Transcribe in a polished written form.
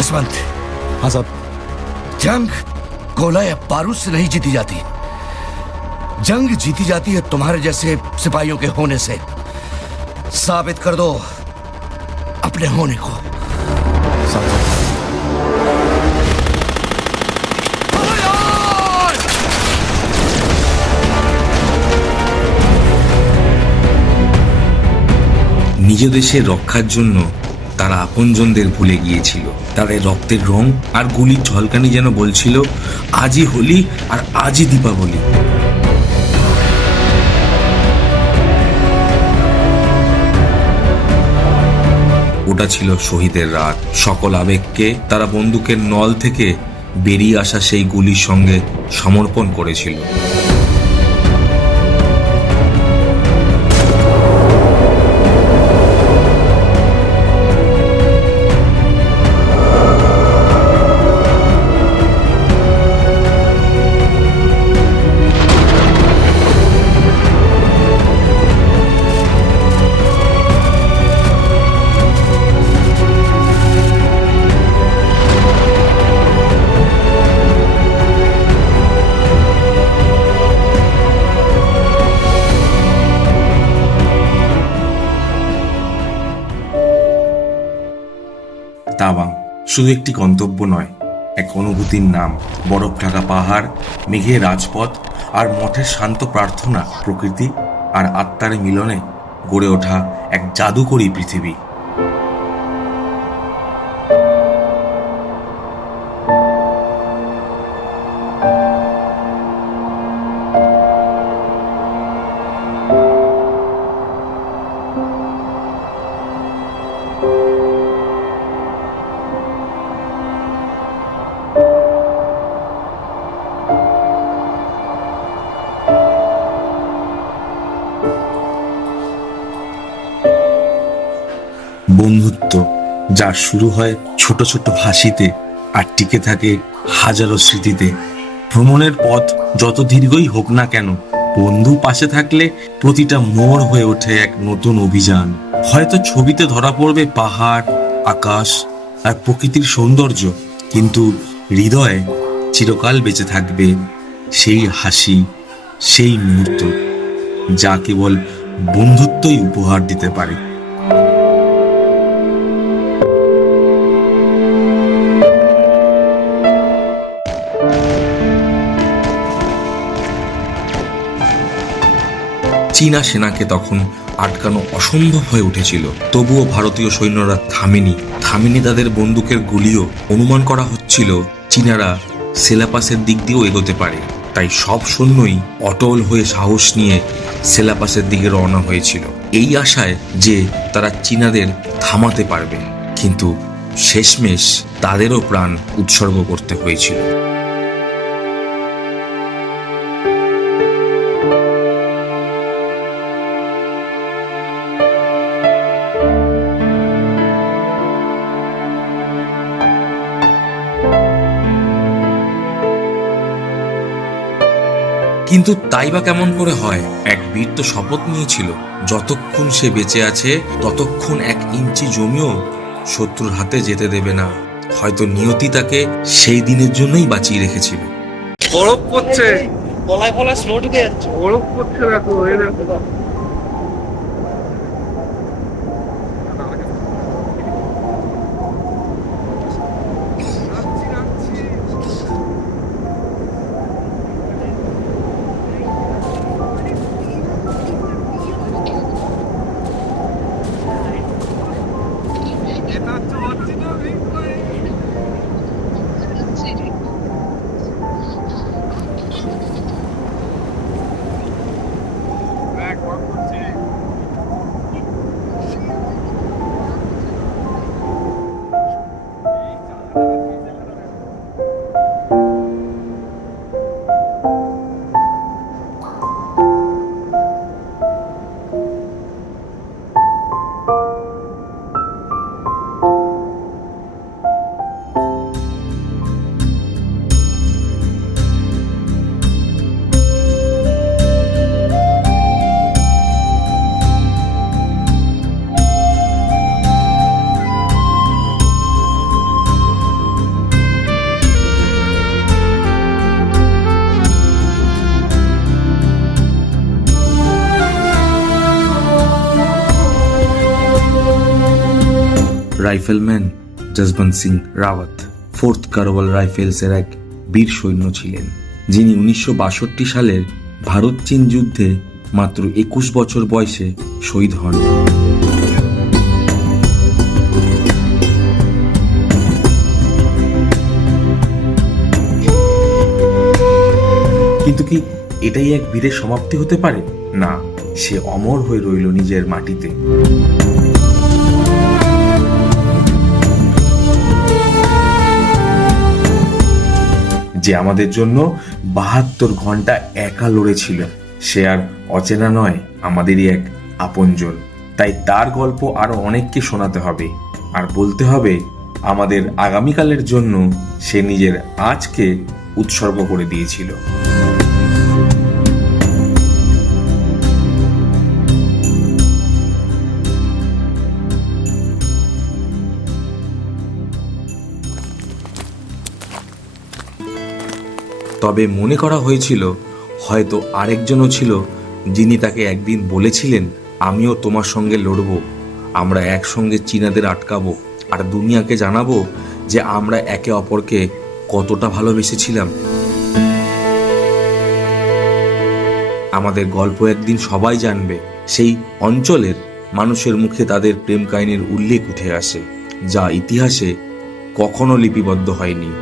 जसवंत, हाँ साहब। जंग गोला या बारूद से नहीं जीती जाती। जंग जीती जाती है तुम्हारे जैसे सिपाहियों के होने से। साबित कर दो अपने होने को। নিজ দেশের রক্ষার জন্য তারা আপনজনদের ভুলে গিয়েছিল। তাদের রক্তের রং আর গুলির ঝলকানি যেন বলছিল, আজই হোলি আর আজই দীপাবলি। ওটা ছিল শহীদের রাত। সকল আবেগকে তারা বন্দুকের নল থেকে বেরিয়ে আসা সেই গুলির সঙ্গে সমর্পণ করেছিল। তাওয়াং শুধু একটি গন্তব্য নয়, এক অনুভূতির নাম। বরফ ঢাকা পাহাড়, মেঘের রাজপথ আর মঠের শান্ত প্রার্থনা, প্রকৃতি আর আত্মার মিলনে গড়ে ওঠা এক জাদুকরী পৃথিবী। বন্ধুত্ব যা শুরু হয় ছোট ছোট হাসিতে আর টিকে থাকে হাজারো স্মৃতিতে। ভ্রমণের পথ যত দীর্ঘই হোক না কেন, বন্ধু পাশে থাকলে প্রতিটা মোড় হয়ে ওঠে এক নতুন অভিযান। হয়তো ছবিতে ধরা পড়বে পাহাড়, আকাশ আর প্রকৃতির সৌন্দর্য, কিন্তু হৃদয়ে চিরকাল বেঁচে থাকবে সেই হাসি, সেই মুহূর্ত যা কেবল বন্ধুত্বই উপহার দিতে পারে। চীনা সেনাকে তখন আটকানো অসম্ভব হয়ে উঠেছিল, তবুও ভারতীয় সৈন্যরা থামেনি তাদের বন্দুকের গুলিও। অনুমান করা হচ্ছিল চীনারা সেলাপাসের দিক দিয়েও এগোতে পারে, তাই সব সৈন্যই অটল হয়ে সাহস নিয়ে সেলাপাসের দিকে রওনা হয়েছিল, এই আশায় যে তারা চীনাদের থামাতে পারবে। কিন্তু শেষমেশ তাদেরও প্রাণ উৎসর্গ করতে হয়েছিল। কিন্তু তাই বা কেমন করে হয়? এক বীর তো শপথ নিয়েছিল, যতক্ষণ সে বেঁচে আছে ততক্ষণ 1 ইঞ্চি জমিও শত্রুর হাতে যেতে দেবে না। হয়তো নিয়তি তাকে সেই দিনের জন্যই বাঁচিয়ে রেখেছিল। বরফ পড়ছে, গলায় গলায় স্নো ঢুকে যাচ্ছে। বরফ পড়ছে, দেখো এই দেখো। রাইফেলম্যান জসবন্ত সিং রাওয়াত 4th কারওয়াল রাইফেলসের এক বীর সৈন্য ছিলেন, যিনি 1962 সালের ভারত চীন যুদ্ধে মাত্র 21 বছর বয়সে শহীদ হন। কিন্তু কি এটাই এক বীরের সমাপ্তি হতে পারে? না, সে অমর হয়ে রইল নিজের মাটিতে। যে আমাদের জন্য 72 ঘন্টা একা লড়েছিল, সে আর অচেনা নয়, আমাদেরই এক আপনজন। তাই তার গল্প আরো অনেককে শোনাতে হবে, আর বলতে হবে আমাদের আগামীকালের জন্য সে নিজের আজকে উৎসর্গ করে দিয়েছিল। তবে মনে করা হয়েছিল হয়তো আরেকজনও ছিল, যিনি তাকে একদিন বলেছিলেন, আমিও তোমার সঙ্গে লড়ব, আমরা একসঙ্গে চীনাদের আটকাবো আর দুনিয়াকে জানাবো যে আমরা একে অপরকে কতটা ভালোবেসেছিলাম। আমাদের গল্প একদিন সবাই জানবে, সেই অঞ্চলের মানুষের মুখে তাদের প্রেম কাহিনীর উল্লেখ উঠে আসে, যা ইতিহাসে কখনো লিপিবদ্ধ হয়নি।